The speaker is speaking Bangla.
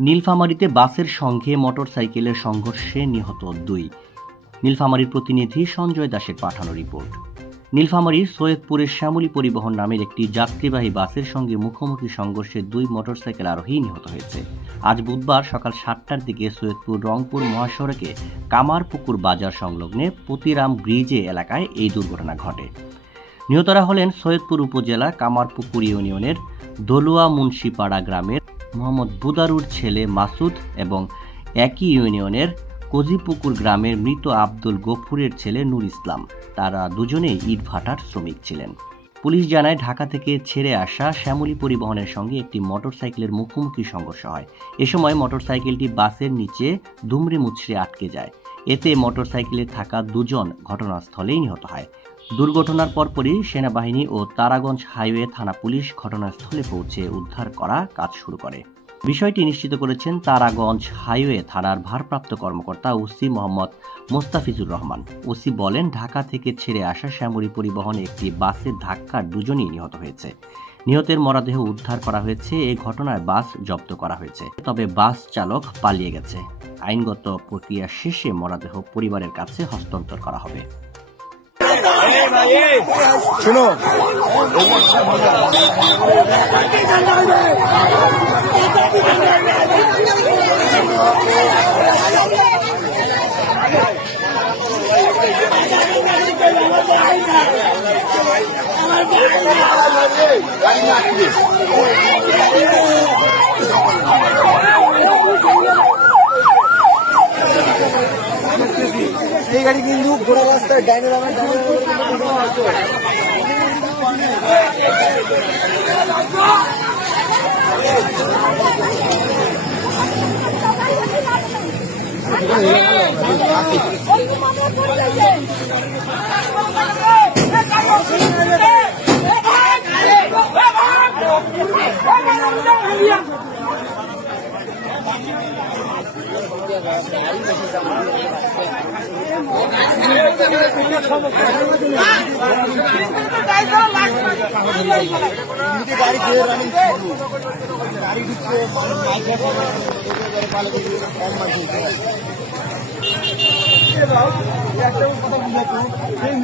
নীলফামারীতে বাসের সঙ্গে মোটরসাইকেলের সংঘর্ষে নিহত দুই। নীলফামারীর প্রতিনিধি সঞ্জয় দাসের পাঠানো রিপোর্ট। নীলফামারীর সৈয়দপুরের শ্যামলী পরিবহন নামের একটি যাত্রীবাহী বাসের সঙ্গে মুখোমুখি সংঘর্ষে দুই মোটরসাইকেল আরোহী নিহত হয়েছে। আজ বুধবার সকাল সাতটার দিকে সৈয়দপুর রংপুর মহাসড়কে কামারপুকুর বাজার সংলগ্নে পতিরাম ব্রিজে এলাকায় এই দুর্ঘটনা ঘটে। নিহতরা হলেন সৈয়দপুর উপজেলা কামারপুকুর ইউনিয়নের দলুয়া মুন্সিপাড়া গ্রামের মোহাম্মদ বুদারুর ছেলে মাসুদ এবং একই ইউনিয়নের কোজিপুকুর গ্রামের মৃত আব্দুল গফুরের ছেলে নূর ইসলাম। তারা দুজনেই ইট ভাটার শ্রমিক ছিলেন। পুলিশ জানায়, ঢাকা থেকে ছেড়ে আসা শ্যামলী পরিবহনের সঙ্গে একটি মোটরসাইকেলের মুখোমুখি সংঘর্ষ হয়। এ সময় মোটরসাইকেলটি বাসের নিচে দুমড়ে মুচড়ে আটকে যায়। এতে মোটরসাইকেলে থাকা দুজন ঘটনাস্থলেই নিহত হয়। দুর্ঘটনার পরপরই সেনাবাহিনী ও তারাগঞ্জ হাইওয়ে থানা পুলিশ ঘটনাস্থলে পৌঁছে উদ্ধার করা কাজ শুরু করে। বিষয়টি নিশ্চিত করেছেন তারাগঞ্জ হাইওয়ে থানার ভারপ্রাপ্ত কর্মকর্তা ওসি মোহাম্মদ মোস্তাফিজুর রহমান। ওসি বলেন, ঢাকা থেকে ছেড়ে আসা শ্যামলী পরিবহনে একটি বাসের ধাক্কা দুজনই নিহত হয়েছে। নিহতের মরদেহ উদ্ধার করা হয়েছে এই ঘটনায় বাস জব্দ করা হয়েছে। তবে বাস চালক পালিয়ে গেছে। আইনগত প্রক্রিয়া শেষে মরদেহ পরিবারের কাছে হস্তান্তর করা হবে। শুনো এই গাড়ি কিন্তু ঘোড়া রাস্তায় ডাইনে গাড়ি খেয়ে রানিং গাড়ি ঢুকছে কম মাঝে